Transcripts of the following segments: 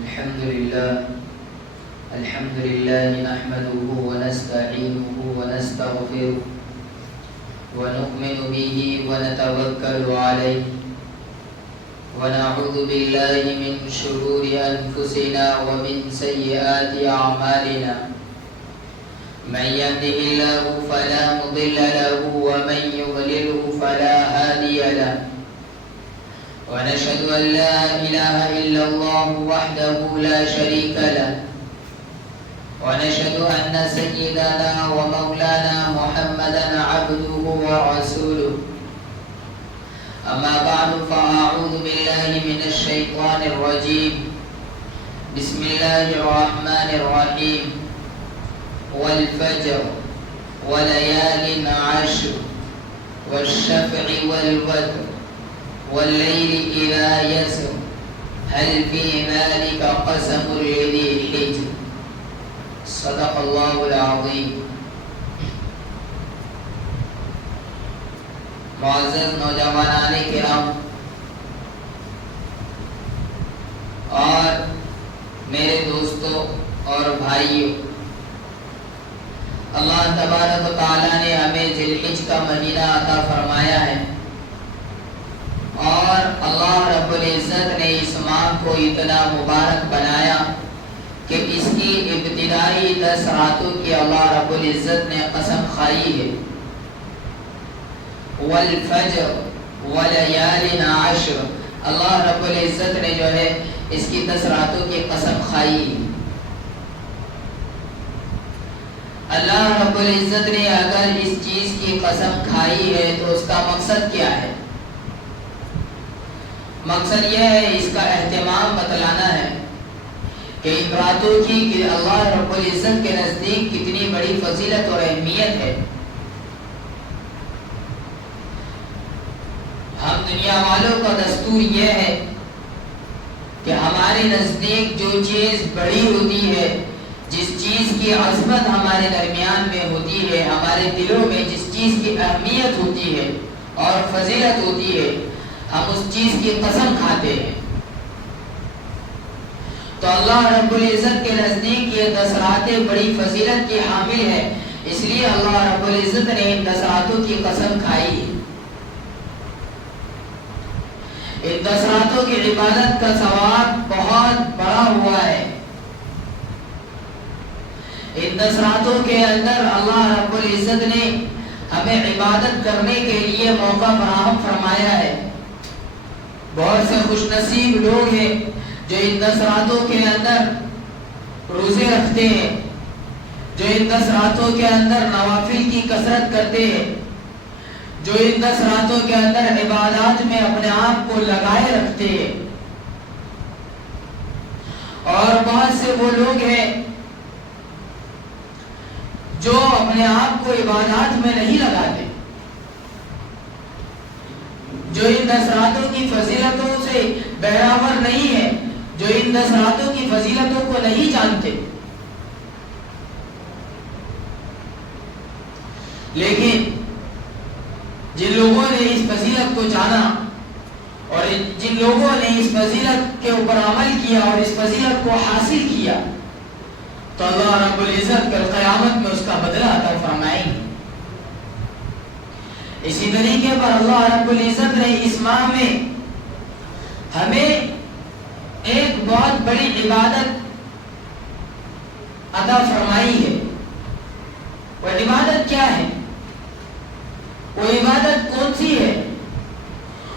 الحمد لله نحمده ونستعينه ونستغفره ونؤمن به ونتوكل عليه ونعوذ بالله من شرور أنفسنا ومن سيئات أعمالنا من يهده الله فلا مضل له ومن يضلله فلا هادي له ونشهد أن لا إله إلا الله وحده لا شريك له ونشهد أن سيدنا ومولانا محمدا عبده ورسوله أما بعد فأعوذ بالله من الشيطان الرجيم بسم الله الرحمن الرحيم والفجر وليال عشر والشفع والوتر والليل إذا يسر هل في ذلك قسم لذي حجر صدق اللہ العظیم. معزز نوجوانان کرام اور میرے دوستوں اور بھائیوں، اللہ تبارک و تعالیٰ نے ہمیں ذی الحج کا مہینہ عطا فرمایا ہے، اور اللہ رب العزت نے اس ماہ کو اتنا مبارک بنایا کہ اس کی ابتدائی 10 راتوں کی اللہ رب العزت نے قسم کھائی ہے. والفجر ولیال عشر، اللہ رب العزت نے جو ہے اس کی 10 راتوں کی قسم کھائی ہے. اللہ رب العزت نے اگر اس چیز کی قسم کھائی ہے تو اس کا مقصد کیا ہے؟ مقصد یہ ہے، اس کا اہتمام بتلانا ہے کہ ان راتوں کی اللہ رب العزت کے نزدیک کتنی بڑی فضیلت اور اہمیت ہے. ہم دنیا والوں کا دستور یہ ہے کہ ہمارے نزدیک جو چیز بڑی ہوتی ہے، جس چیز کی عظمت ہمارے درمیان میں ہوتی ہے، ہمارے دلوں میں جس چیز کی اہمیت ہوتی ہے اور فضیلت ہوتی ہے، ہم اس چیز کی قسم کھاتے ہیں. تو اللہ رب العزت کے نزدیک یہ 10 راتیں بڑی فضیلت کی حامل ہے، اس لیے اللہ رب العزت نے ان 10 راتوں کی قسم کھائی ہے. ان 10 راتوں کی عبادت کا ثواب بہت بڑا ہوا ہے. ان 10 راتوں کے اندر اللہ رب العزت نے ہمیں عبادت کرنے کے لیے موقع فراہم فرمایا ہے. بہت سے خوش نصیب لوگ ہیں جو ان 10 راتوں کے اندر روزے رکھتے ہیں، جو ان 10 راتوں کے اندر نوافل کی کثرت کرتے ہیں، جو ان 10 راتوں کے اندر عبادات میں اپنے آپ کو لگائے رکھتے ہیں. اور بہت سے وہ لوگ ہیں جو اپنے آپ کو عبادات میں نہیں لگاتے، جو ان 10 راتوں کی فضیلتوں سے بہراور نہیں ہے، جو ان 10 راتوں کی فضیلتوں کو نہیں جانتے. لیکن جن لوگوں نے اس فضیلت کو جانا اور جن لوگوں نے اس فضیلت کے اوپر عمل کیا اور اس فضیلت کو حاصل کیا، تو اللہ رب العزت کل قیامت میں اس کا بدلہ عطا فرمائیں گے. اسی طریقے پر اللہ رب العزت نے اس ماہ میں ہمیں ایک بہت بڑی عبادت عطا فرمائی ہے. وہ عبادت کیا ہے؟ وہ عبادت کون سی ہے؟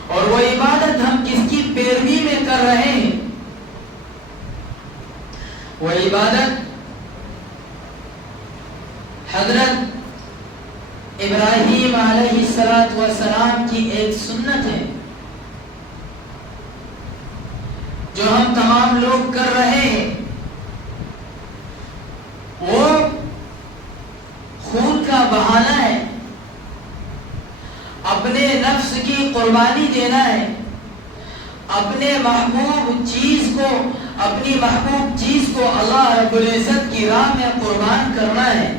اور وہ عبادت ہم کس کی پیروی میں کر رہے ہیں؟ وہ عبادت حضرت ابراہیم علیہ السلام کی ایک سنت ہے جو ہم تمام لوگ کر رہے ہیں. وہ خون کا بہانا ہے، اپنے نفس کی قربانی دینا ہے، اپنے محبوب چیز کو اللہ رب العزت کی راہ میں قربان کرنا ہے.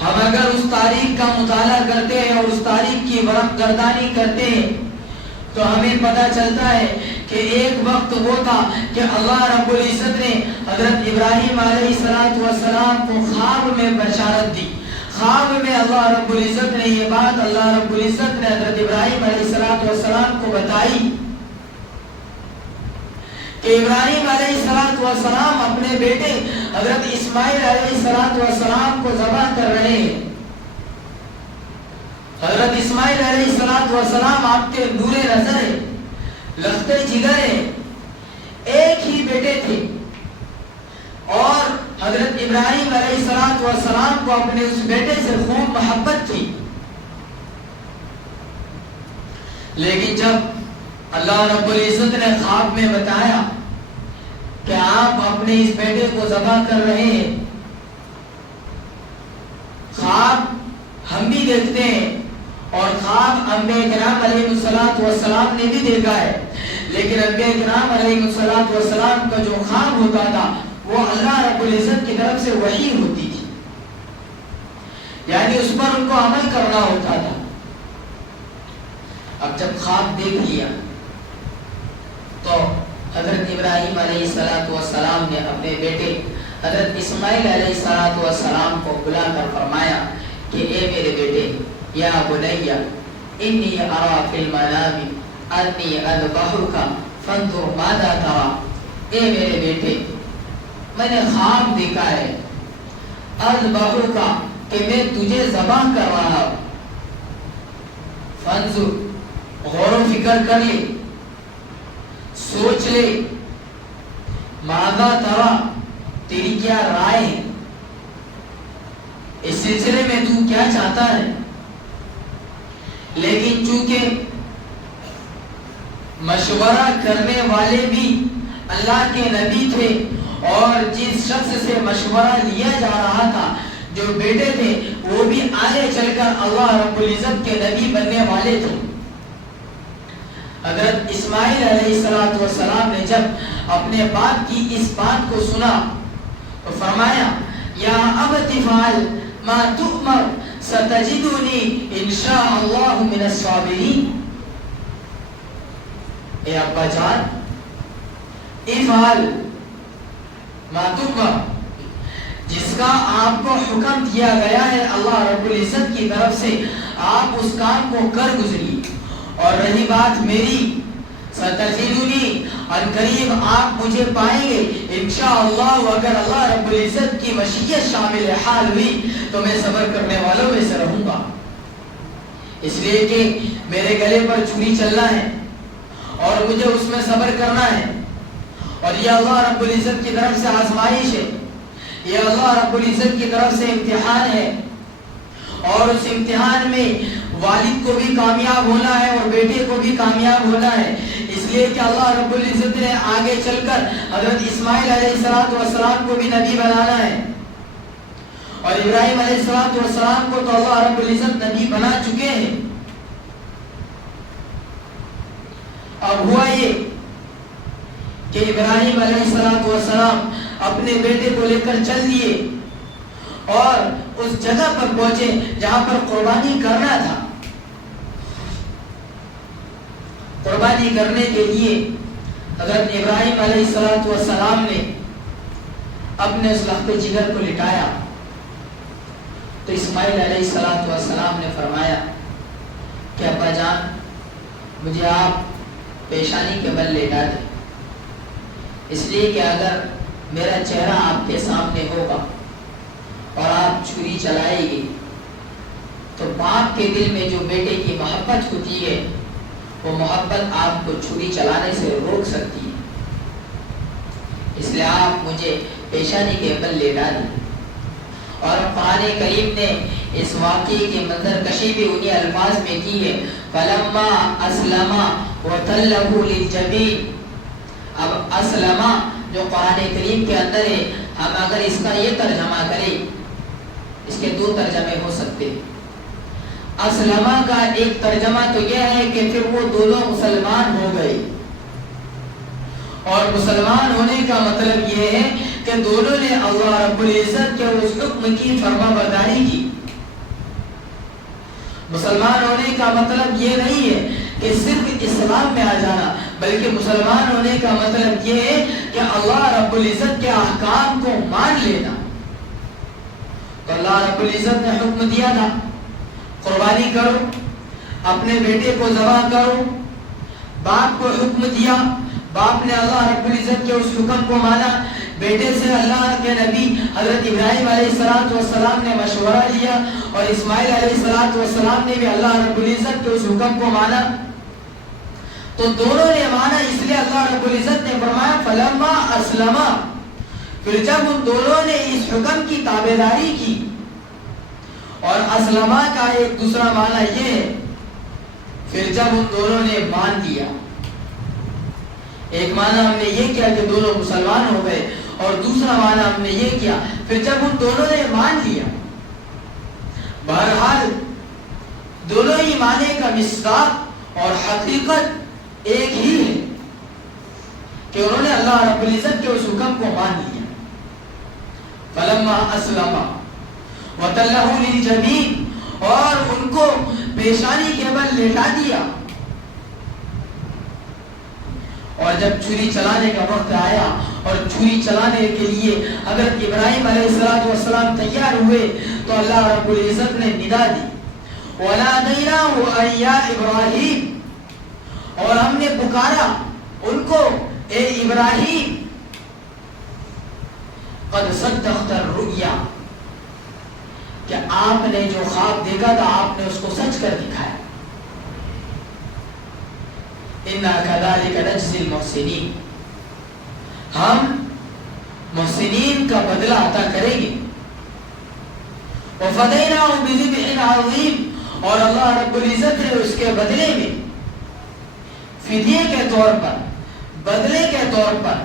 ہم اگر اس تاریخ کا مطالعہ کرتے ہیں اور اس تاریخ کی ورق گردانی کرتے ہیں تو ہمیں پتہ چلتا ہے کہ ایک وقت وہ تھا کہ اللہ رب العزت نے حضرت ابراہیم علیہ السلام کو خواب میں بشارت دی. خواب میں اللہ رب العزت نے یہ بات اللہ رب العزت نے حضرت ابراہیم علیہ السلام کو بتائی کہ ابراہیم علیہ السلام اپنے بیٹے حضرت اسماعیل علیہ السلام کو ذبح کر رہے ہیں. حضرت اسماعیل علیہ السلام آپ کے نور نظر ہے، لختے جگر ہے، ایک ہی بیٹے تھے، اور حضرت ابراہیم علیہ السلام کو اپنے اس بیٹے سے خوب محبت تھی. لیکن جب اللہ رب العزت نے خواب میں بتایا کہ آپ اپنے اس بیٹے کو ذبح کر رہے ہیں، خواب ہم بھی دیکھتے ہیں اور خواب انبیاء کرام علیہ السلام نے بھی دیکھا ہے، لیکن انبیاء کرام علیہ السلام کا جو خواب ہوتا تھا وہ اللہ رب العزت کی طرف سے وحی ہوتی تھی، یعنی اس پر ان کو عمل کرنا ہوتا تھا. اب جب خواب دیکھ لیا تو حضرت ابراہیم علیہ السلام نے اپنے بیٹے حضرت اسماعیل علیہ السلام کو بلا کر فرمایا کہ اے میرے بیٹے، یا بنی انی ارا فی المنام انی اذبحک فانظر ماذا تری. اے میرے بیٹے، میں نے خواب دیکھا ہے اذبحک کہ میں تجھے ذبح کر رہا ہوں. فانظر، غور و فکر کر لے، سوچ لے، ماذا تری، تیری کیا رائے ہے، اس سلسلے میں تو کیا چاہتا ہے. لیکن چونکہ مشورہ کرنے والے بھی اللہ کے نبی تھے اور جس شخص سے مشورہ لیا جا رہا تھا، جو بیٹے تھے، وہ بھی آگے چل کر اللہ رب العزت کے نبی بننے والے تھے. حضرت اسماعیل علیہ السلام نے جب اپنے باپ کی اس بات کو سنا تو فرمایا یا ابت افعل ما تؤمر ستجدنی انشاء اللہ من الصابرین. اے ابا جان، افعل ما تؤمر، جس کا آپ کو حکم دیا گیا ہے اللہ رب العزت کی طرف سے، آپ اس کام کو کر گزریے. اور رہی بات میری، ستجدنی، ان قریب آپ مجھے پائیں گے انشاءاللہ. اگر اللہ رب العزت کی مشیت شامل حال ہوئی تو میں صبر کرنے والوں میں سے رہوں گا، اس لیے کہ میرے گلے پر چھری چلنا ہے اور مجھے اس میں صبر کرنا ہے. اور یہ اللہ رب العزت کی طرف سے آزمائش ہے، یہ اللہ رب العزت کی طرف سے امتحان ہے، اور اس امتحان میں والد کو بھی کامیاب ہونا ہے اور بیٹے کو بھی کامیاب ہونا ہے. اس لیے کہ اللہ رب العزت نے آگے چل کر حضرت اسماعیل علیہ السلام کو بھی نبی بنانا ہے، اور ابراہیم علیہ السلام کو تو اللہ رب العزت نبی بنا چکے ہیں. اب ہوا یہ کہ ابراہیم علیہ السلام اپنے بیٹے کو لے کر چل دیے اور اس جگہ پر پہنچے جہاں پر قربانی کرنا تھا. قربانی کرنے کے لیے حضرت ابراہیم علیہ السلام نے اپنے اس لخت جگر کو لٹایا تو اسماعیل علیہ السلام نے فرمایا کہ ابا جان، مجھے آپ پیشانی کے بل لیٹا دیں، اس لیے کہ اگر میرا چہرہ آپ کے سامنے ہوگا اور آپ چھری چلائے گی تو باپ کے دل میں جو بیٹے کی محبت ہوتی ہے وہ محبت آپ کو چھری چلانے سے روک سکتی ہے. اس لیے آپ مجھے پیشانی کے بل لیٹا دیں. اور قرآن کریم نے اس واقعے کی منظر کشی بھی انہی الفاظ میں کی ہے، فلما اسلم وتلہ للجبین. اب اسلم جو قرآن کریم کے اندر ہے، ہم اگر اس کا یہ ترجمہ کریں، اس کے دو ترجمے ہو سکتے ہیں. اسلمہ کا ایک ترجمہ تو یہ ہے کہ پھر وہ دونوں مسلمان ہو گئے، اور مسلمان ہونے کا مطلب یہ ہے کہ دونوں نے اللہ رب العزت کے اس حکم کی فرما برداری کی. مسلمان ہونے کا مطلب یہ نہیں ہے کہ صرف اسلام میں آ جانا، بلکہ مسلمان ہونے کا مطلب یہ ہے کہ اللہ رب العزت کے احکام کو مان لینا۔ تو اللہ رب العزت نے حکم دیا تھا قربانی کرو، اپنے بیٹے کو ذبح کرو، باپ کو حکم دیا، باپ نے اللہ رب العزت کے اس حکم کو مانا، بیٹے سے اللہ کے نبی حضرت ابراہیم علیہ السلام نے مشورہ لیا اور اسماعیل علیہ السلام نے بھی اللہ رب العزت کے اس حکم کو مانا۔ تو دونوں نے مانا، اس لیے اللہ رب العزت نے فرمایا فلما اسلما، پھر جب ان دونوں نے اس حکم کی تابعداری کی، اور اسلما کا ایک دوسرا معنی یہ ہے پھر جب ان دونوں نے مان لیا۔ ایک معنی ہم نے یہ کیا کہ دونوں مسلمان ہو گئے، اور دوسرا معنی ہم نے یہ کیا پھر جب ان دونوں نے مان لیا۔ بہرحال دونوں ہی معنی کا مصداق اور حقیقت ایک ہی ہے کہ انہوں نے اللہ رب العزت کے اس حکم کو مان لیا۔ فلما اسلما وتلہ للجبین، اور ان کو پیشانی کے بل لیٹا دیا، اور جب چھری چلانے کا وقت آیا اور چھری چلانے کے لیے حضرت ابراہیم علیہ السلام تیار ہوئے تو اللہ رب العزت نے ندا دی وَنَادَيْنَاهُ أَن يَا إِبْرَاهِيمُ، اور ہم نے پکارا ان کو اے ابراہیم، قد صدقت الرؤیا، کہ آپ نے جو خواب دیکھا تھا آپ نے اس کو سچ کر دکھایا۔ اِنَّا كَذَلِكَ نَجْزِي الْمُحْسِنِينَ، ہم محسنین کا بدلہ عطا کریں گے۔ وَفَدَيْنَاهُ بِذِبْحٍ عَظِيمٍ، اور اللہ رب العزت نے اس کے بدلے میں فدیے کے طور پر، بدلے کے طور پر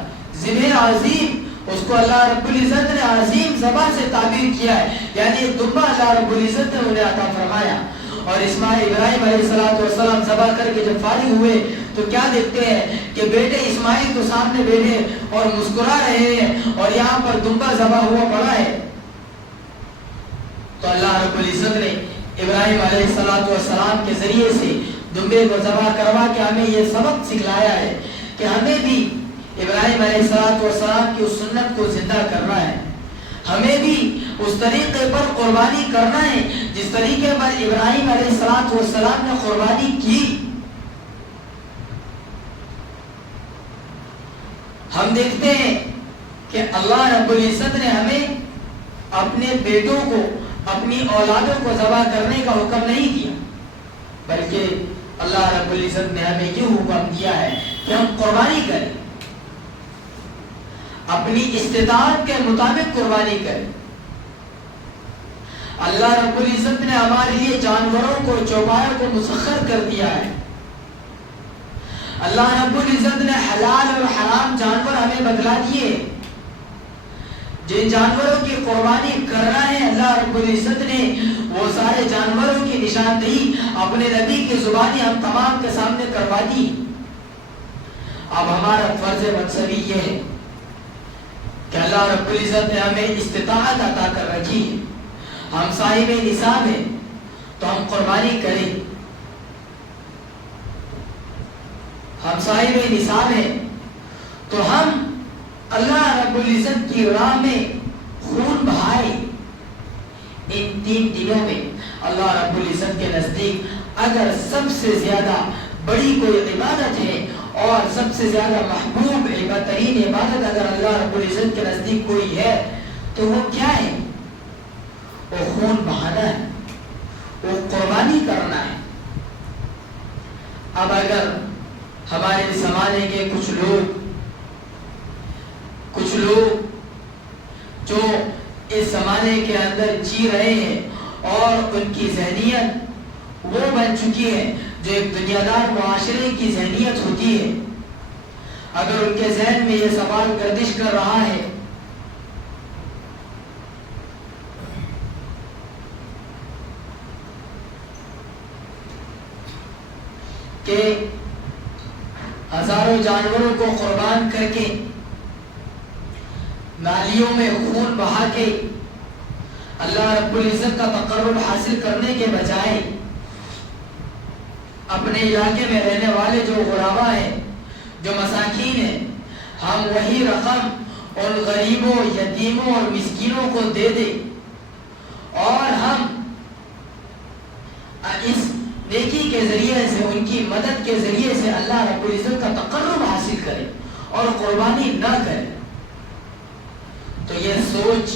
ذبح عظیم، اس کو اللہ رب العزت نے عظیم ذبح سے تعبیر کیا ہے، یعنی ایک دمبا اللہ رب العزت نے انہیں عطا فرمایا۔ اور اسماعیل ابراہیم علیہ السلام ذبح کر کے جب فارغ ہوئے تو کیا دیکھتے ہیں کہ بیٹے اسماعیل تو سامنے بیٹھے اور مسکرا رہے ہیں، اور یہاں پر دمبا ذبح ہوا پڑا ہے۔ تو اللہ رب العزت نے ابراہیم علیہ السلام کے ذریعے سے دمبے کو ذبح کروا کے ہمیں یہ سبق سکھلایا ہے کہ ہمیں بھی ابراہیم علیہ السلام کی اس سنت کو زندہ کرنا ہے، ہمیں بھی اس طریقے پر قربانی کرنا ہے جس طریقے پر ابراہیم علیہ السلام نے قربانی کی۔ ہم دیکھتے ہیں کہ اللہ رب العزت نے ہمیں اپنے بیٹوں کو، اپنی اولادوں کو ذبح کرنے کا حکم نہیں دیا، بلکہ اللہ رب العزت نے ہمیں یہ حکم دیا ہے کہ ہم قربانی کریں، اپنی استطاعت کے مطابق قربانی کریں۔ اللہ رب العزت نے ہمارے لیے جانوروں کو، چوپایوں کو مسخر کر دیا ہے۔ اللہ رب العزت نے حلال اور حرام جانور ہمیں بتلا دیے۔ جن جانوروں کی قربانی کرنا ہے اللہ رب العزت نے وہ سارے جانوروں کی نشاندہی اپنے نبی کی زبانی ہم تمام کے سامنے کروا دی۔ اب ہمارا فرض منصبی یہ ہے کہ اللہ رب العزت نے ہمیں استطاعت عطا کر رکھی ہے، ہم صاحب نصاب ہیں تو ہم قربانی کریں، ہم صاحب نصاب ہیں تو ہم اللہ رب العزت کی راہ میں خون بہائے۔ ان 3 دنوں میں اللہ رب العزت کے نزدیک اگر سب سے زیادہ بڑی کوئی عبادت ہے اور سب سے زیادہ محبوب ترین عبادت اگر اللہ رب العزت کے نزدیک کوئی ہے تو وہ کیا ہے؟ وہ خون بہانا ہے، وہ قربانی کرنا ہے۔ اب اگر ہمارے زمانے کے کچھ لوگ جو اس زمانے کے اندر جی رہے ہیں اور ان کی ذہنیت وہ بن چکی ہے جو ایک دنیا دار معاشرے کی ذہنیت ہوتی ہے، اگر ان کے ذہن میں یہ سوال گردش کر رہا ہے کہ ہزاروں جانوروں کو قربان کر کے نالیوں میں خون بہا کے اللہ رب العزت کا تقرب حاصل کرنے کے بجائے اپنے علاقے میں رہنے والے جو غربا ہیں، جو مساکین ہیں، ہم وہی رقم ان غریبوں، یتیموں اور مسکینوں کو دے دیں اور ہم اس نیکی کے ذریعے سے، ان کی مدد کے ذریعے سے اللہ رب العزت کا تقرب حاصل کریں اور قربانی نہ کریں، تو یہ سوچ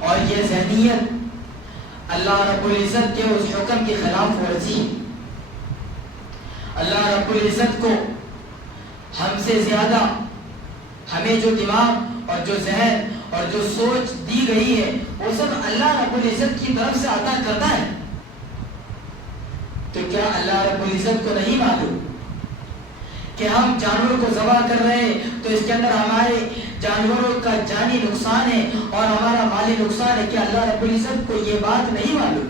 اور یہ ذہنیت اللہ رب العزت کے اس حکم کی خلاف ورزی ہے۔ اللہ رب العزت کو ہم سے زیادہ، ہمیں جو دماغ اور جو ذہن اور جو سوچ دی گئی ہے وہ سب اللہ رب العزت کی طرف سے عطا کرتا ہے، تو کیا اللہ رب العزت کو نہیں معلوم کہ ہم جانور کو ذبح کر رہے ہیں تو اس کے اندر ہمارے جانوروں کا جانی نقصان ہے اور ہمارا مالی نقصان ہے؟ کیا اللہ رب العزت کو یہ بات نہیں معلوم؟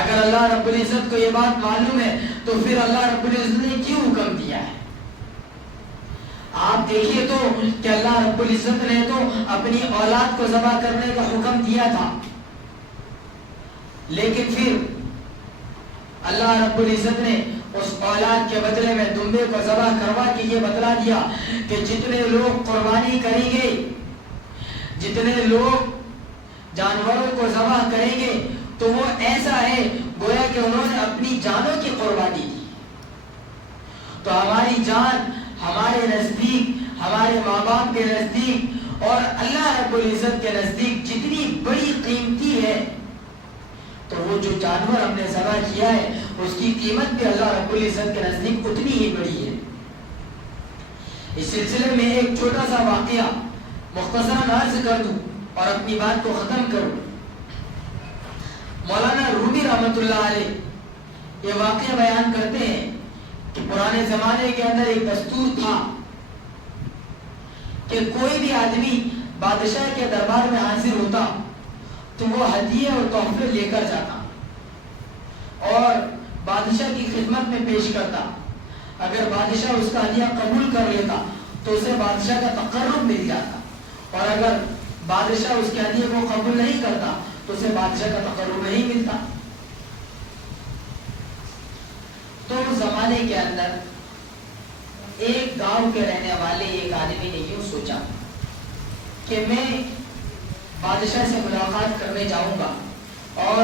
اگر اللہ رب العزت کو یہ بات معلوم ہے تو پھر اللہ رب العزت نے کیوں حکم دیا ہے؟ آپ دیکھیے تو کہ اللہ رب العزت نے تو اپنی اولاد کو ذبح کرنے کا حکم دیا تھا، لیکن پھر اللہ رب العزت نے اس اولاد کے بدلے میں دمبے کو ذبح کروا کے یہ بتلا دیا کہ جتنے لوگ قربانی کریں گے، جتنے لوگ جانوروں کو ذبح کریں گے تو وہ ایسا ہے گویا کہ انہوں نے اپنی جانوں کی قربانی دی۔ تو ہماری جان ہمارے نزدیک، ہمارے ماں باپ کے نزدیک اور اللہ رب العزت کے نزدیک جتنی بڑی قیمتی ہے، تو وہ جو جانور ہم نے ذبح کیا ہے اس کی قیمت بھی اللہ رب العزت کے نزدیک اتنی ہی بڑی ہے۔ اس سلسلے میں ایک چھوٹا سا واقعہ مختصراً عرض کر دوں اور اپنی بات کو ختم کروں۔ مولانا رومی رحمۃ اللہ علیہ یہ واقعہ بیان کرتے ہیں کہ پرانے زمانے کے اندر ایک دستور تھا کہ کوئی بھی آدمی بادشاہ کے دربار میں حاضر ہوتا تو وہ ہدیے اور تحفے لے کر جاتا اور بادشاہ کی خدمت میں پیش کرتا۔ اگر بادشاہ اس کا ہدیہ قبول کر لیتا تو اسے بادشاہ کا تقرب مل جاتا، اور اگر بادشاہ اس کے ہدیے کو قبول نہیں کرتا تو اسے بادشاہ کا تقرب نہیں ملتا۔ تو اس زمانے کے اندر ایک گاؤں کے رہنے والے ایک آدمی نے یوں سوچا کہ میں بادشاہ سے ملاقات کرنے جاؤں گا اور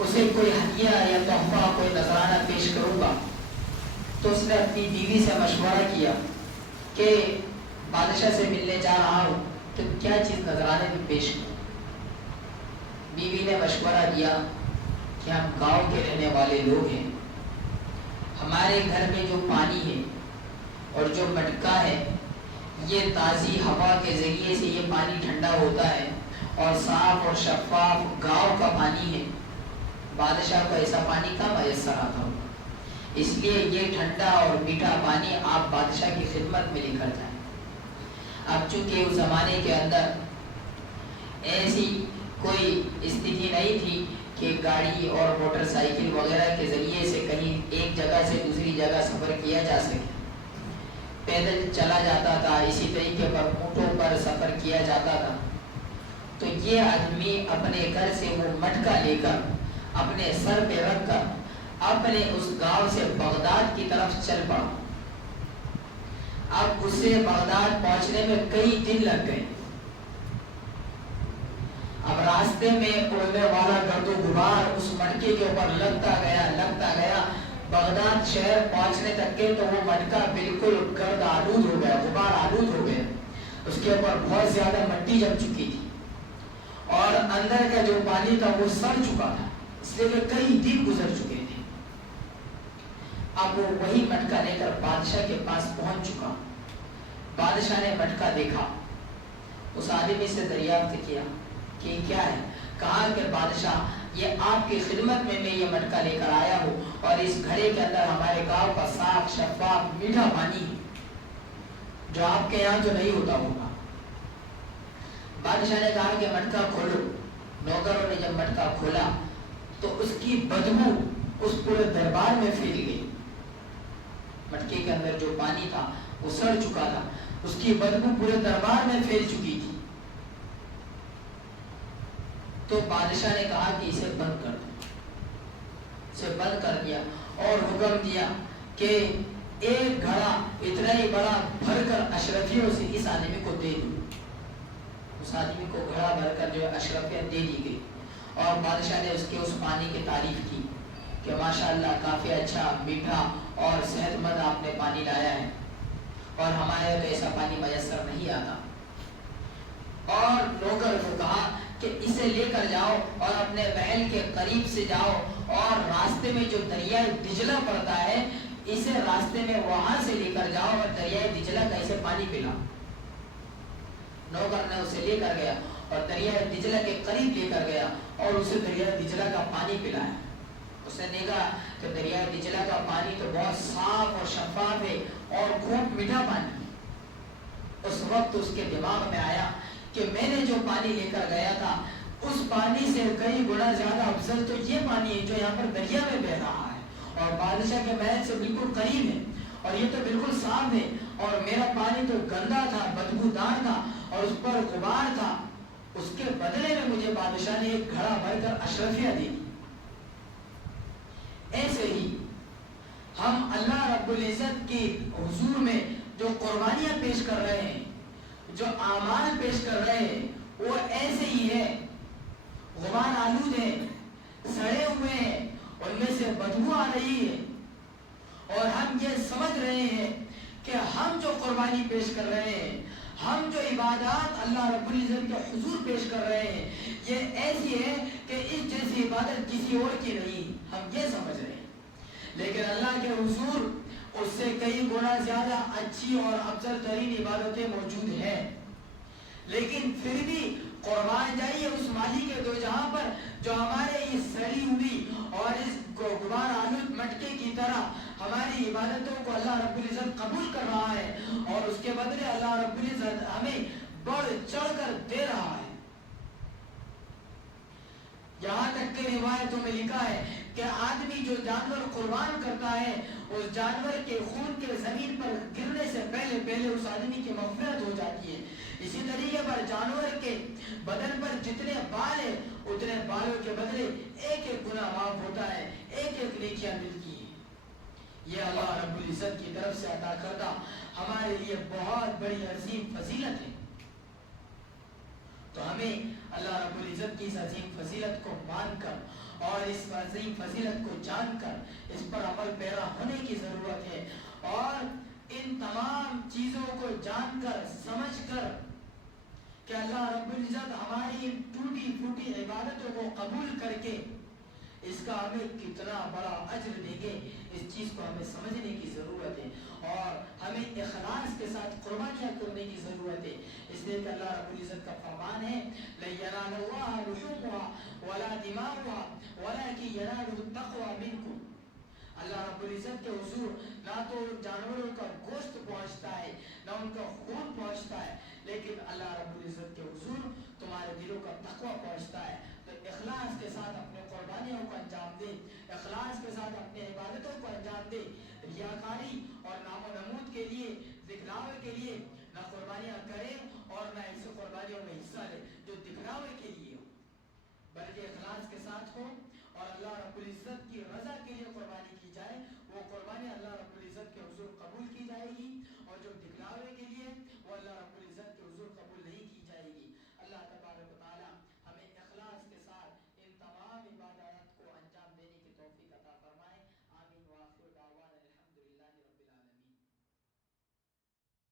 اسے کوئی ہدیہ یا تحفہ، کوئی نذرانہ پیش کروں گا۔ تو اس نے اپنی بیوی سے مشورہ کیا کہ بادشاہ سے ملنے جا رہا ہوں تو کیا چیز نذرانے میں پیش کروں۔ بیوی نے مشورہ دیا کہ ہم گاؤں کے رہنے والے لوگ ہیں، ہمارے گھر میں جو پانی ہے اور جو مٹکا ہے یہ تازی ہوا کے ذریعے سے یہ پانی ٹھنڈا ہوتا ہے اور صاف اور شفاف گاؤں کا پانی ہے، بادشاہ کو ایسا پانی کہاں میسر آتا ہوگا، اس لیے یہ ٹھنڈا اور میٹھا پانی آپ بادشاہ کی خدمت میں لے کر جائیں۔ اب چونکہ اس زمانے کے اندر ایسی کوئی استھتی نہیں تھی کہ گاڑی اور موٹر سائیکل وغیرہ کے ذریعے سے کہیں ایک جگہ سے دوسری جگہ سفر کیا جا سکے، پیدل چلا جاتا تھا، اسی طریقے پر اونٹوں پر سفر کیا جاتا تھا۔ تو یہ آدمی اپنے گھر سے وہ مٹکا لے کر اپنے سر پہ رکھ کر اپنے اس گاؤں سے بغداد کی طرف چل پڑا۔ اب اسے بغداد پہنچنے میں کئی دن لگ گئے۔ اب راستے میں اڑنے والا گرد و غبار اس مٹکے کے اوپر لگتا گیا، بغداد شہر پہنچنے تک کے تو وہ مٹکا بالکل گرد آلود ہو گیا، غبار آلود ہو گیا، اس کے اوپر بہت زیادہ مٹی جم چکی تھی اور اندر کا جو پانی تھا وہ سڑ چکا تھا، اس لیے کہ کئی دن گزر چکے تھے۔ اب وہ وہی مٹکا لے کر بادشاہ کے پاس پہنچ چکا۔ بادشاہ نے مٹکا دیکھا، اس آدمی سے دریافت کیا کہ کیا ہے؟ کہا کہ بادشاہ یہ آپ کی خدمت میں میں یہ مٹکا لے کر آیا ہوں اور اس گھڑے کے اندر ہمارے گاؤں کا صاف شفاف میٹھا پانی ہے جو آپ کے یہاں تو نہیں ہوتا ہوگا۔ بادشاہ نے کہا کہ مٹکا کھولو۔ نوکروں نے جب مٹکا کھولا تو اس کی بدبو اس پورے دربار میں پھیل گئی۔ مٹکے کے اندر جو پانی تھا وہ سڑ چکا تھا، اس کی بدبو پورے دربار میں پھیل چکی تھی۔ تو بادشاہ نے کہا کہ اسے بند کر دو، سے بند کر دیا اور حکم دیا کہ ایک گھڑا اتنا ہی بڑا بھر کر اشرفیوں سے اس آدمی کو دے دو. اس آدمی کو گھڑا بھر کر جو اشرفیت دے دی گئی اور بادشاہ نے اس پانی کی تعریف کی کہ ماشاءاللہ کافی اچھا میٹھا اور صحت مند آپ نے پانی لایا ہے اور ہمارے تو ایسا پانی میسر نہیں آتا. اور نوکر کو کہا کہ اسے لے کر جاؤ اور اپنے محل کے قریب سے جاؤ اور راستے میں جو دریائے دجلہ پڑتا ہے اسے راستے میں وہاں سے لے کر جاؤ اور دریائے دجلہ کا اسے پانی پلاؤ. نوکر نے اسے لے کر گیا اور دریائے دجلہ کے قریب لے کر گیا اور اسے دریائے دجلہ کا پانی پلایا. اس نے دیکھا کہ دریائے دجلہ کا پانی تو بہت صاف اور شفاف ہے اور خوب میٹھا پانی. اس وقت اس کے دماغ میں آیا کہ میں نے جو پانی لے کر گیا تھا اس پانی سے کئی گنا زیادہ افضل تو یہ پانی ہے جو یہاں پر دریا میں بہ رہا ہے اور بادشاہ کے محل سے بالکل قریب ہے اور یہ تو بالکل صاف ہے اور میرا پانی تو گندا تھا, بدبودار تھا اور اس پر غبار تھا. اس کے بدلے میں مجھے بادشاہ نے ایک گھڑا بھر کر اشرفیہ دی. ایسے ہی ہم اللہ رب العزت کی حضور میں جو قربانیاں پیش کر رہے ہیں, جو اعمال پیش کر رہے ہیں وہ ایسے ہی ہے, غبار آلود ہے, سڑے ہوئے ہیں, ان میں سے بدبو آ رہی ہے اور ہم یہ سمجھ رہے ہیں کہ ہم جو قربانی پیش کر رہے ہیں, ہم جو عبادات اللہ رب العزت کے حضور پیش کر رہے ہیں یہ ایسی ہے کہ اس جیسی عبادت کسی اور کی نہیں, ہم یہ سمجھ رہے ہیں. لیکن اللہ کے حضور اس سے کئی گنا زیادہ اچھی اور افضل ترین عبادتیں موجود ہیں. لیکن پھر بھی قربان جائیے اس مالی کے دو جہاں پر جو ہمارے اس سڑی ہوئی اور اس غبار آلود مٹکے کی طرح ہماری عبادتوں کو اللہ رب العزت قبول کر رہا ہے اور اس کے بدلے اللہ رب العزت ہمیں بڑھ چڑھ کر دے رہا ہے. یہاں تک کہ روایتوں میں لکھا ہے کہ آدمی جو جانور قربان کرتا ہے اس جانور کے خون کے زمین پر گرنے سے پہلے اس آدمی کی مغفرت ہو جاتی ہے. اسی طریقے پر جانور کے بدن پر جتنے بال ہیں اتنے بالوں کے بدلے ایک ایک گناہ معاف ہوتا ہے, ایک ایک نیکیاں ملتی ہیں. یہ اللہ رب العزت کی طرف سے عطا کردہ ہمارے لیے بہت بڑی عظیم فضیلت ہے. تو ہمیں اللہ رب العزت کی اس عظیم فضیلت کو مان کر اور اس عظیم فضیلت کو جان کر اس پر عمل پیرا ہونے کی ضرورت ہے اور ان تمام چیزوں کو جان کر سمجھ کر کہ اللہ رب العزت ہماری ٹوٹی پھوٹی عبادتوں کو قبول کر کے اس کا ہمیں کتنا بڑا اجر دیں گے, اس چیز کو ہمیں سمجھنے کی ضرورت ہے اور ہمیں اخلاص کے ساتھ قربانیاں کرنے کی ضرورت ہے. اس لیے کہ اللہ رب العزت کا فرمان ہے لَن يَنَالَ اللَّهَ لُحُومُهَا وَلَا دِمَاؤُهَا وَلَكِن يَنَالُهُ التَّقْوَى مِنكُمْ. اللہ رب العزت کے حضور نہ تو جانوروں کا گوشت پہنچتا ہے نہ ان کا خون پہنچتا ہے, لیکن اللہ رب العزت کے حضور تمہارے دلوں کا تقوی پہنچتا ہے. تو اخلاص کے ساتھ اپنے قربانیوں کو انجام دے, اخلاص کے ساتھ اپنے عبادتوں کو انجام دے. ریاکاری اور نام و نمود کے لیے, دکھلاوے کے لیے نہ قربانیاں کرے اور نہ ایسے قربانیوں میں حصہ لے جو دکھلاوے کے لیے ہو, بلکہ اخلاص کے ساتھ ہو اور اللہ رب العزت کی رضا